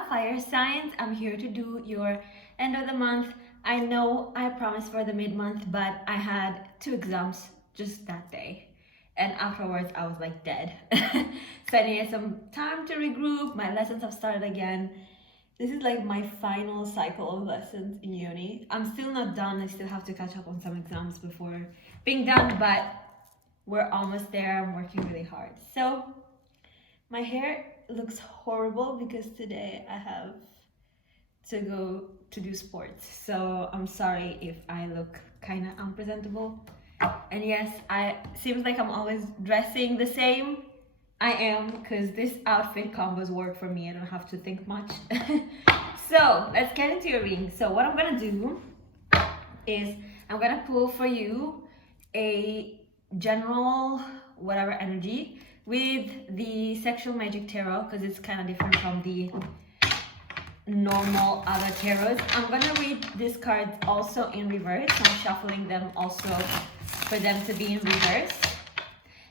Libra, fire signs. I'm here to do your end of the month. I know I promised for the mid-month, but I had 2 exams just that day. And afterwards, I was like dead. So I needed some time to regroup. My lessons have started again. This is like my final cycle of lessons in uni. I'm still not done. I still have to catch up on some exams before being done, but we're almost there. I'm working really hard. So my hair looks horrible because today I have to go to do sports. So I'm sorry if I look kind of unpresentable. And yes, I seems like I'm always dressing the same. I am, because this outfit combos work for me. I don't have to think much. So let's get into your reading. So what I'm gonna do is I'm gonna pull for you a general whatever energy with the Sexual Magic Tarot, because it's kind of different from the normal other tarots. I'm gonna read these cards also in reverse. I'm shuffling them also for them to be in reverse.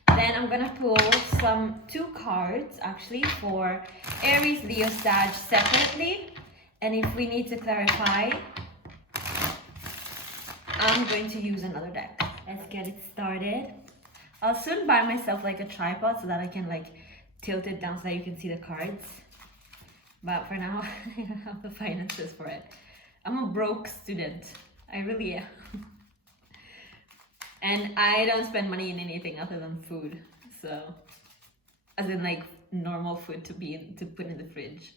Then I'm gonna pull 2 cards actually for Aries, Leo, Sag separately. And if we need to clarify, I'm going to use another deck. Let's get it started. I'll soon buy myself like a tripod so that I can like tilt it down so that you can see the cards. But for now, I don't have the finances for it. I'm a broke student. I really am. And I don't spend money in anything other than food. So, as in like normal food to put in the fridge.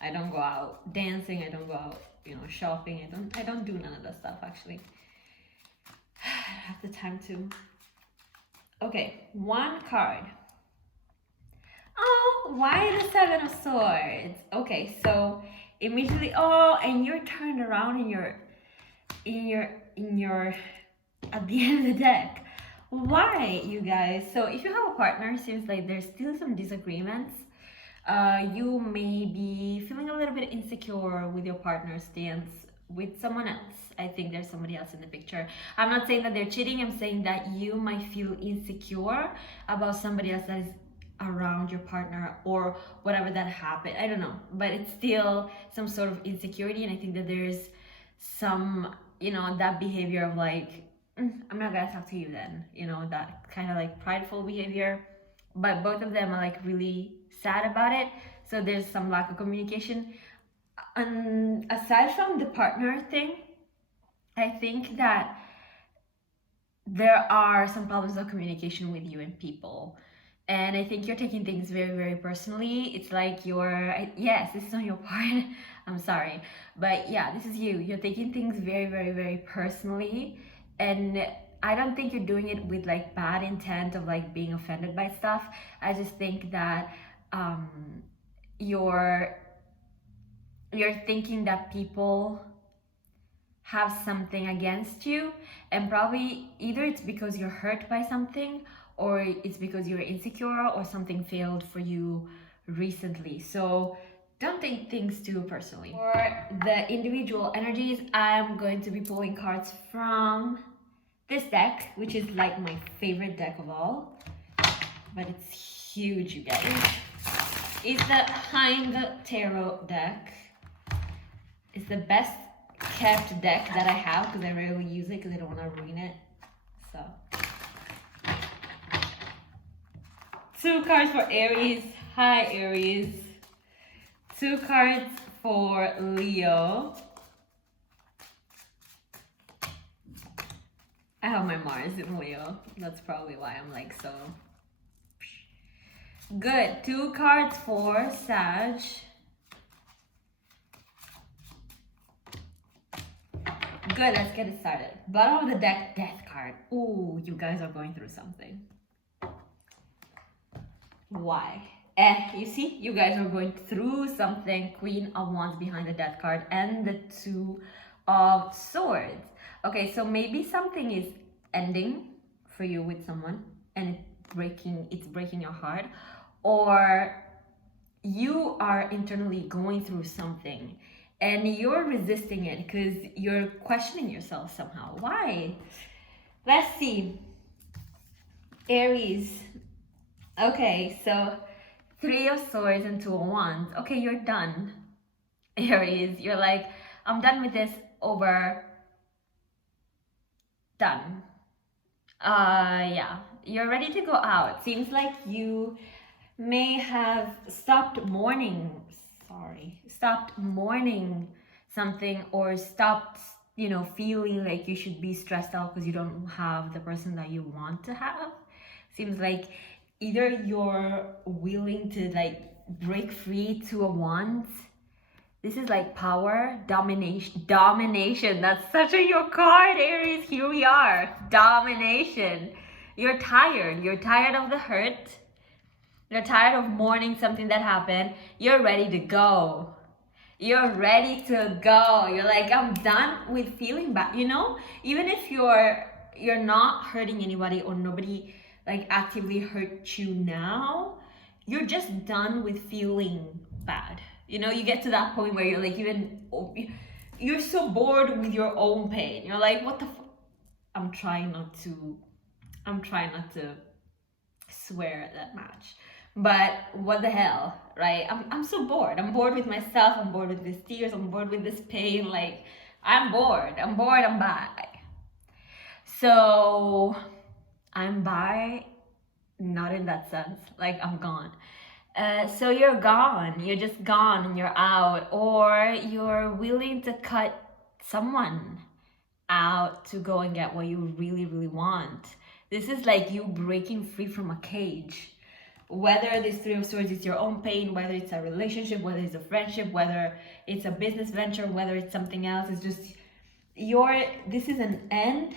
I don't go out dancing. I don't go out, shopping. I don't do none of that stuff actually. I have the time to. Okay, 1 card. Oh, why the 7 of Swords? Okay, so immediately, and you're turned around in your at the end of the deck. Why, you guys? So if you have a partner, it seems like there's still some disagreements. You may be feeling a little bit insecure with your partner's stance with someone else. I think there's somebody else in the picture. I'm not saying that they're cheating. I'm saying that you might feel insecure about somebody else that is around your partner or whatever that happened. I don't know, but it's still some sort of insecurity. And I think that there's some, that behavior of like, I'm not gonna talk to you then, that kind of like prideful behavior. But both of them are like really sad about it. So there's some lack of communication. And aside from the partner thing, I think that there are some problems of communication with you and people. And I think you're taking things very, very personally. It's like yes, this is on your part. I'm sorry. But yeah, this is you. You're taking things very, very, very personally. And I don't think you're doing it with like bad intent of like being offended by stuff. I just think that you're thinking that people have something against you, and probably either it's because you're hurt by something or it's because you're insecure or something failed for you recently. So don't take things too personally. For the individual energies, I'm going to be pulling cards from this deck, which is like my favorite deck of all, but it's huge, you guys. It's the Hind Tarot deck. It's the best kept deck that I have because I rarely use it because I don't want to ruin it. So 2 cards for Aries. Hi, Aries. 2 cards for Leo. I have my Mars in Leo. That's probably why I'm like so. Good. 2 cards for Sag. Good, let's get it started. Bottom of the deck, Death card. Ooh, you guys are going through something. Why? You see, you guys are going through something. Queen of Wands behind the Death card and the 2 of Swords. Okay, so maybe something is ending for you with someone and it's breaking your heart, or you are internally going through something and you're resisting it because you're questioning yourself somehow. Why? Let's see. Aries. Okay, so Three of Swords and Two of Wands. Okay, you're done, Aries. You're like, I'm done with this. Over. Done. Yeah. You're ready to go out. Seems like you may have stopped mourning. Stopped mourning something, or stopped, feeling like you should be stressed out because you don't have the person that you want to have. Seems like either you're willing to like break free to a want. This is like power, domination. That's such a your card, Aries. Here we are, domination. You're tired of the hurt. You're tired of mourning something that happened. You're ready to go. You're ready to go. You're like, I'm done with feeling bad. Even if you're not hurting anybody, or nobody like actively hurt you now, you're just done with feeling bad. You get to that point where you're like, you're so bored with your own pain. You're like, what the I'm trying not to swear at that much. But what the hell, right? I'm so bored. I'm bored with myself. I'm bored with these tears. I'm bored with this pain. Like, I'm bored. I'm bye. So, I'm bye, not in that sense. Like, I'm gone. So you're gone. You're just gone and you're out. Or you're willing to cut someone out to go and get what you really, really want. This is like you breaking free from a cage. Whether this Three of Swords is your own pain, whether it's a relationship, whether it's a friendship, whether it's a business venture, whether it's something else, it's just this is an end.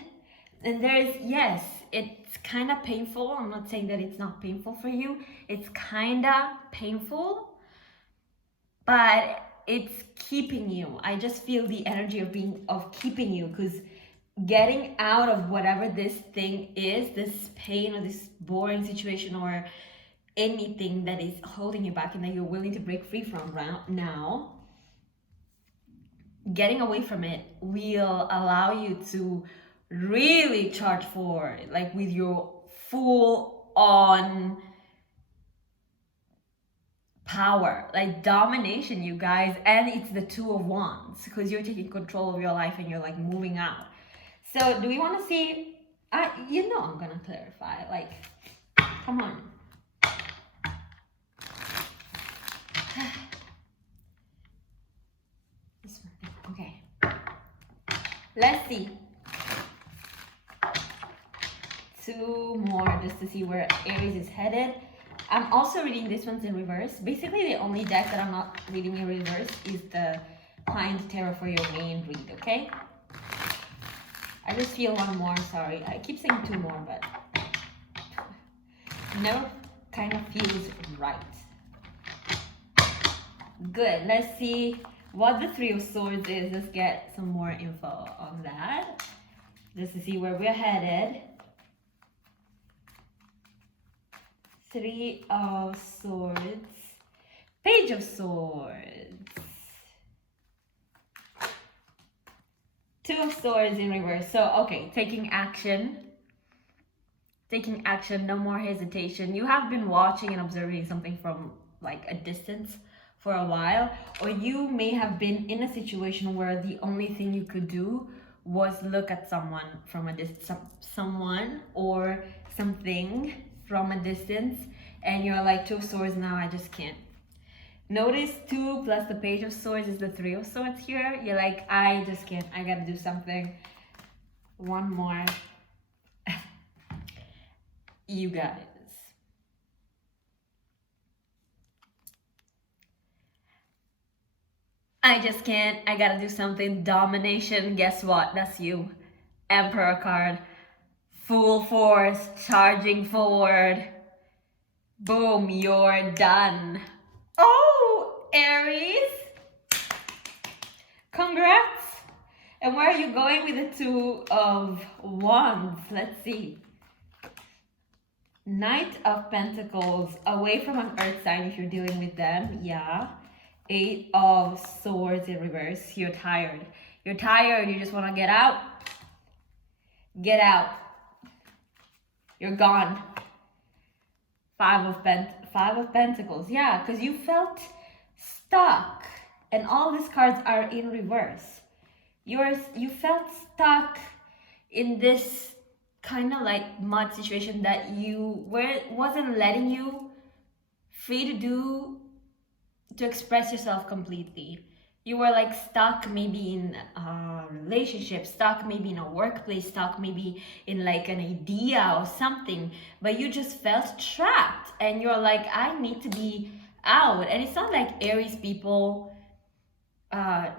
And yes, it's kind of painful. I'm not saying that it's not painful for you. It's kind of painful, but it's keeping you. I just feel the energy of keeping you, because getting out of whatever this thing is, this pain or this boring situation or anything that is holding you back and that you're willing to break free from right now, getting away from it will allow you to really charge forward, like with your full on power, like domination, you guys. And it's the Two of Wands, because you're taking control of your life and you're like moving out. So do we want to see, I'm gonna clarify, like, come on. This one. Okay. Let's see. Two more just to see where Aries is headed. I'm also reading this one's in reverse. Basically, the only deck that I'm not reading in reverse is the Hind Tarot for your main read, okay? I just feel one more, sorry. I keep saying two more, but never kind of feels right. Good, let's see what the Three of Swords is. Let's get some more info on that, just to see where we're headed. Three of Swords, Page of Swords, Two of Swords in reverse. So, okay, taking action, no more hesitation. You have been watching and observing something from like a distance for a while, or you may have been in a situation where the only thing you could do was look at someone from a distance, someone or something from a distance, and you're like, Two of Swords, now I just can't. Notice 2 plus the Page of Swords is the Three of Swords here. You're like, I just can't, I gotta do something. One more. You guys. I just can't, I gotta do something. Domination, guess what? That's you. Emperor card. Full force, charging forward. Boom, you're done. Oh, Aries. Congrats. And where are you going with the Two of Wands? Let's see. Knight of Pentacles, away from an earth sign if you're dealing with them, yeah. 8 of Swords in reverse. You're tired. You're tired. You just want to get out. Get out. You're gone. Five of Pentacles. Yeah, because you felt stuck. And all these cards are in reverse. You felt stuck in this kind of like mud situation that wasn't letting you free to express yourself completely. You were like stuck maybe in a relationship, stuck maybe in a workplace, stuck maybe in like an idea or something, but you just felt trapped and you're like, I need to be out. And it's not like Aries people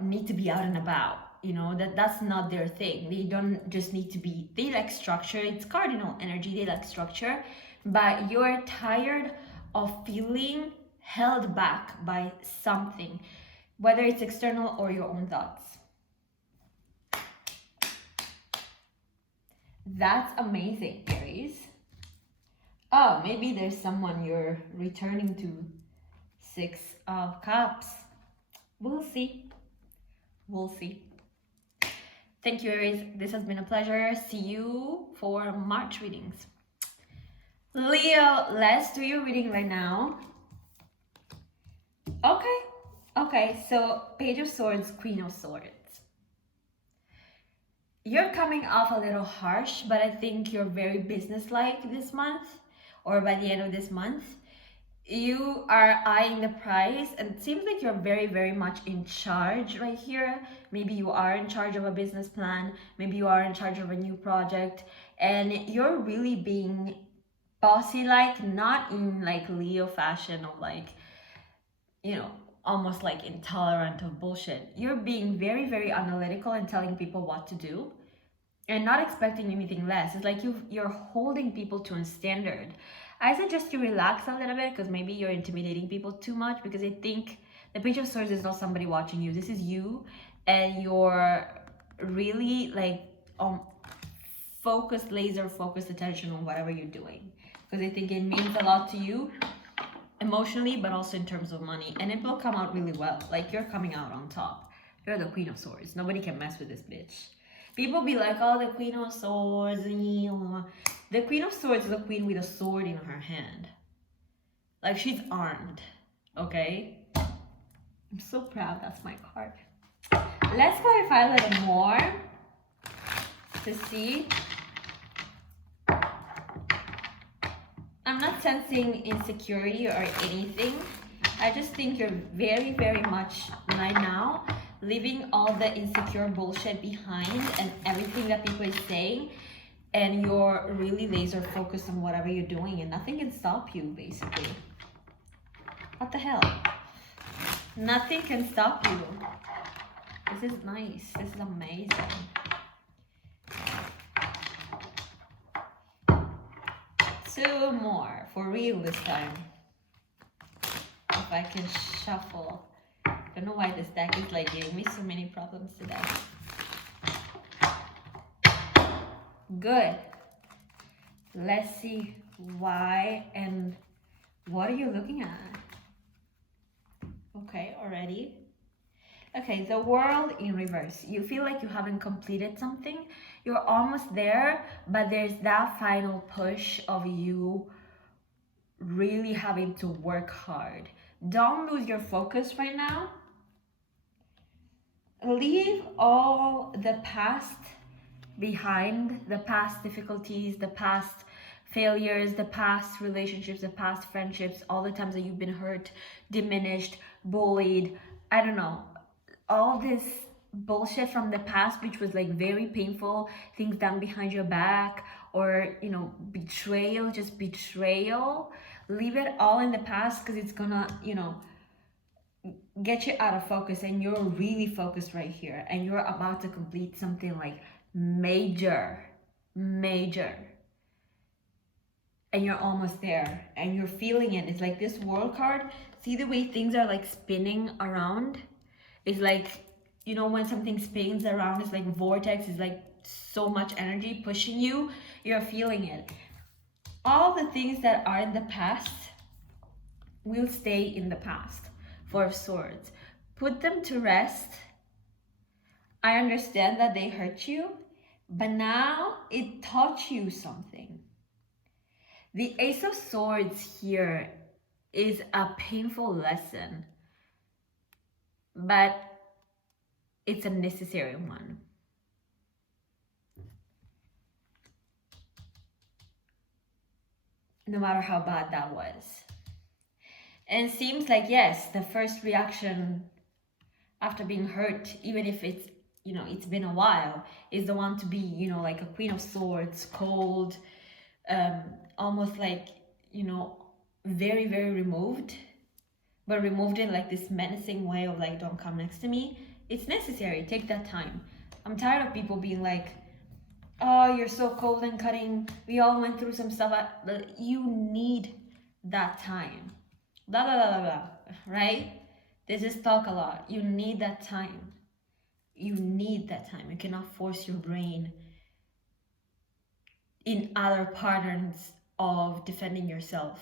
need to be out and about, you know, that's not their thing. They don't just need to be, they like structure. It's cardinal energy, they like structure, but you're tired of feeling held back by something, whether it's external or your own thoughts. That's amazing, Aries. Oh, maybe there's someone you're returning to. Six of Cups. We'll see. We'll see. Thank you, Aries. This has been a pleasure. See you for March readings. Leo, let's do your reading right now. Okay, so Page of Swords, Queen of Swords. You're coming off a little harsh, but I think you're very businesslike this month, or by the end of this month. You are eyeing the prize, and it seems like you're very, very much in charge right here. Maybe you are in charge of a business plan. Maybe you are in charge of a new project, and you're really being bossy-like, not in like Leo fashion of like, you know, almost like intolerant of bullshit. You're being very, very analytical and telling people what to do and not expecting anything less. It's like you're holding people to a standard. I suggest you relax a little bit, because maybe you're intimidating people too much, because I think the Page of Swords is not somebody watching you. This is you, and you're really like focused, laser focused attention on whatever you're doing, because I think it means a lot to you emotionally, but also in terms of money, and it will come out really well. Like, you're coming out on top. You're the Queen of Swords. Nobody can mess with this bitch. People be like, oh, the Queen of Swords. The Queen of Swords is a queen with a sword in her hand. Like, she's armed, okay? I'm so proud. That's my card. Let's clarify a little more to see. I'm not sensing insecurity or anything. I just think you're very, very much right now leaving all the insecure bullshit behind and everything that people are saying, and you're really laser focused on whatever you're doing, and nothing can stop you, basically. What the hell? Nothing can stop you. This is nice. This is amazing. Two more for real this time. If I can shuffle. I don't know why this deck is like giving me so many problems today. Good. Let's see why and what are you looking at? Okay, already. Okay, the World in reverse. You feel like you haven't completed something. You're almost there, but there's that final push of you really having to work hard. Don't lose your focus right now. Leave all the past behind, the past difficulties, the past failures, the past relationships, the past friendships, all the times that you've been hurt, diminished, bullied, I don't know, all this bullshit from the past, which was like very painful, things done behind your back, or, you know, betrayal, just betrayal. Leave it all in the past, because it's gonna, you know, get you out of focus, and you're really focused right here, and you're about to complete something like major, and you're almost there, and you're feeling it. It's like this World card. See the way things are like spinning around? It's like, you know, when something spins around, it's like vortex. It's like so much energy pushing you. You're feeling it. All the things that are in the past will stay in the past. Four of Swords. Put them to rest. I understand that they hurt you, but now it taught you something. The Ace of Swords here is a painful lesson, but it's a necessary one. No matter how bad that was. And it seems like, yes, the first reaction after being hurt, even if it's, you know, it's been a while, is the one to be, you know, like a Queen of Swords, cold, almost like, you know, very, very removed, but removed in like this menacing way of like, don't come next to me. It's necessary. Take that time. I'm tired of people being like, oh, you're so cold and cutting. We all went through some stuff. You need that time. Blah, blah, blah, blah, blah. Right? They just talk a lot. You need that time. You need that time. You cannot force your brain in other patterns of defending yourself.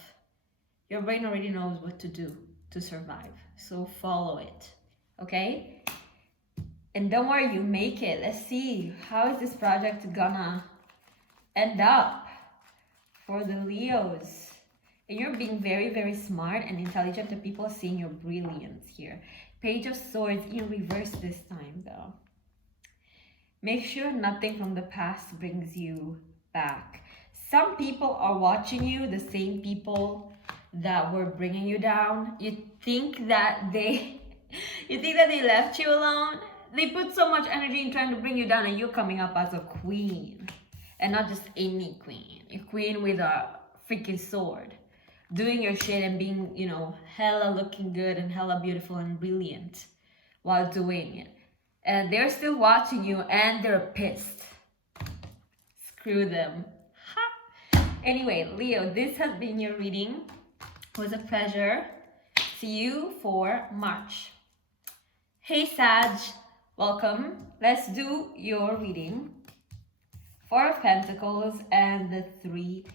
Your brain already knows what to do to survive. So follow it. Okay? And don't worry, you make it. Let's see. How is this project gonna end up for the Leos? And you're being very, very smart and intelligent, and people are seeing your brilliance here. Page of Swords in reverse this time, though. Make sure nothing from the past brings you back. Some people are watching you, the same people that were bringing you down. You think that they left you alone. They put so much energy in trying to bring you down, and you're coming up as a queen. And not just any queen. A queen with a freaking sword. Doing your shit and being, you know, hella looking good and hella beautiful and brilliant while doing it. And they're still watching you and they're pissed. Screw them. Ha! Anyway, Leo, this has been your reading. It was a pleasure. See you for March. Hey Sag, welcome. Let's do your reading. Four of Pentacles and the Three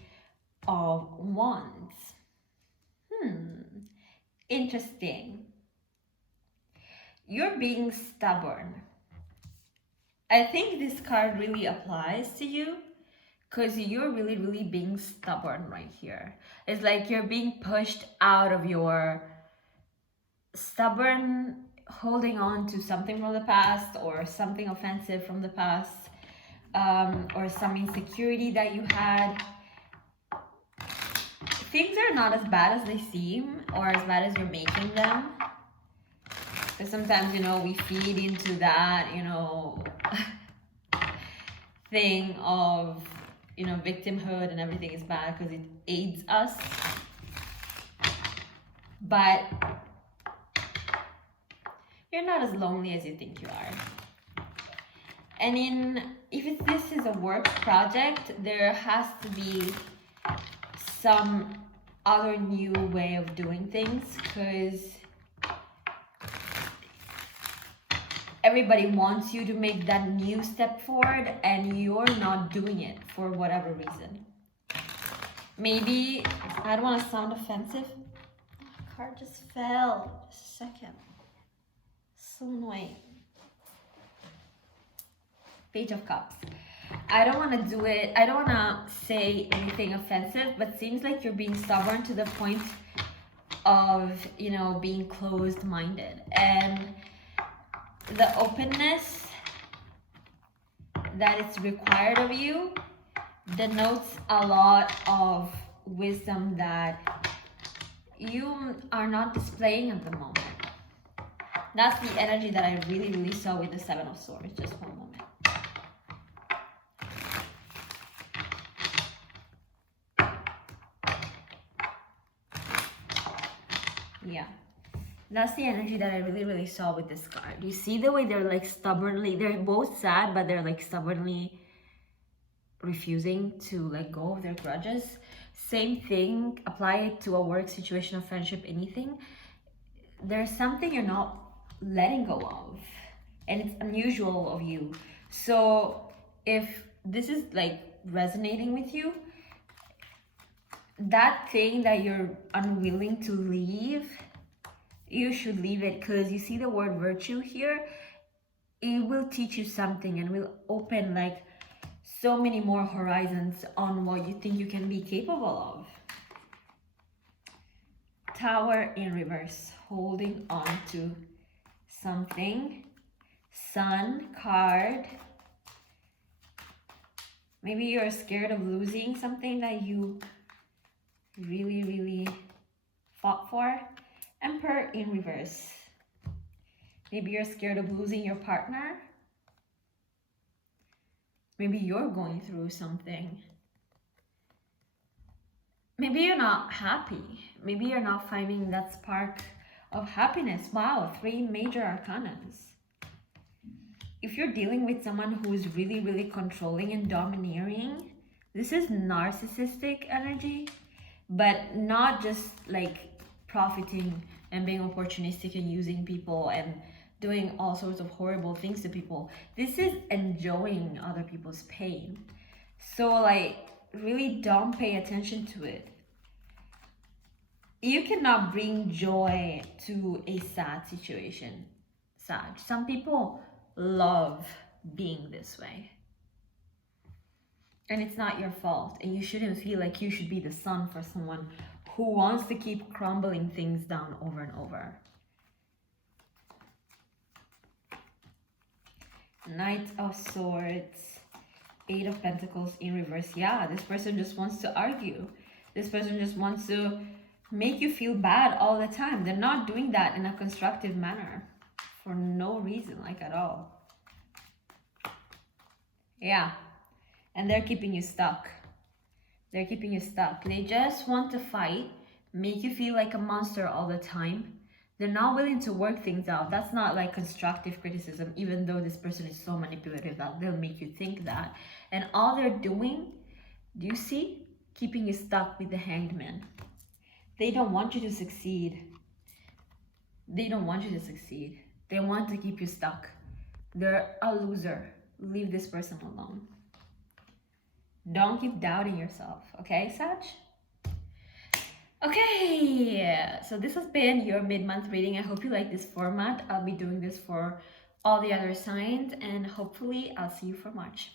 of Wands. Interesting. You're being stubborn. I think this card really applies to you because you're really, really being stubborn right here. It's like you're being pushed out of your stubborn holding on to something from the past or something offensive from the past, or some insecurity that you had. Things are not as bad as they seem or as bad as you're making them. Because sometimes, you know, we feed into that, you know, thing of, you know, victimhood and everything is bad because it aids us. But you're not as lonely as you think you are. And if this is a work project, there has to be some other new way of doing things, because everybody wants you to make that new step forward and you're not doing it for whatever reason. Maybe, I don't want to sound offensive. The card just fell. Just a second. So annoying. Page of Cups. I don't want to do it. I don't want to say anything offensive, but seems like you're being stubborn to the point of, you know, being closed-minded. And the openness that it's required of you denotes a lot of wisdom that you are not displaying at the moment. That's the energy that I really, really saw with the Seven of Swords. Just one moment. Yeah, that's the energy that I really, really saw with this card. You see the way they're like stubbornly, they're both sad, but they're like stubbornly refusing to let go of their grudges. Same thing, apply it to a work situation, a friendship, anything. There's something you're not letting go of, and it's unusual of you. So if this is like resonating with you, that thing that you're unwilling to leave, you should leave it, because you see the word virtue here. It will teach you something and will open like so many more horizons on what you think you can be capable of. Tower in reverse, holding on to something. Sun card. Maybe you're scared of losing something that you really fought for. Emperor in reverse. Maybe you're scared of losing your partner. Maybe you're going through something. Maybe you're not happy. Maybe you're not finding that spark of happiness. Wow, 3 major arcanas. If you're dealing with someone who is really controlling and domineering, this is narcissistic energy, but not just like profiting and being opportunistic and using people and doing all sorts of horrible things to people. This is enjoying other people's pain. So like, really don't pay attention to it. You cannot bring joy to a sad situation, Sag. Some people love being this way. And it's not your fault. And you shouldn't feel like you should be the sun for someone who wants to keep crumbling things down over and over. Knight of Swords, 8 of Pentacles in reverse. Yeah, this person just wants to argue. This person just wants to make you feel bad all the time. They're not doing that in a constructive manner for no reason, like at all. Yeah, and they're keeping you stuck. They're keeping you stuck. They just want to fight, make you feel like a monster all the time. They're not willing to work things out. That's not like constructive criticism, even though this person is so manipulative that they'll make you think that. And all they're doing, do you see? Keeping you stuck with the Hanged Man. They don't want you to succeed. They don't want you to succeed. They want to keep you stuck. They're a loser. Leave this person alone. Don't keep doubting yourself, okay, Sag? Okay, so this has been your mid-month reading. I hope you like this format. I'll be doing this for all the other signs, and hopefully I'll see you for March.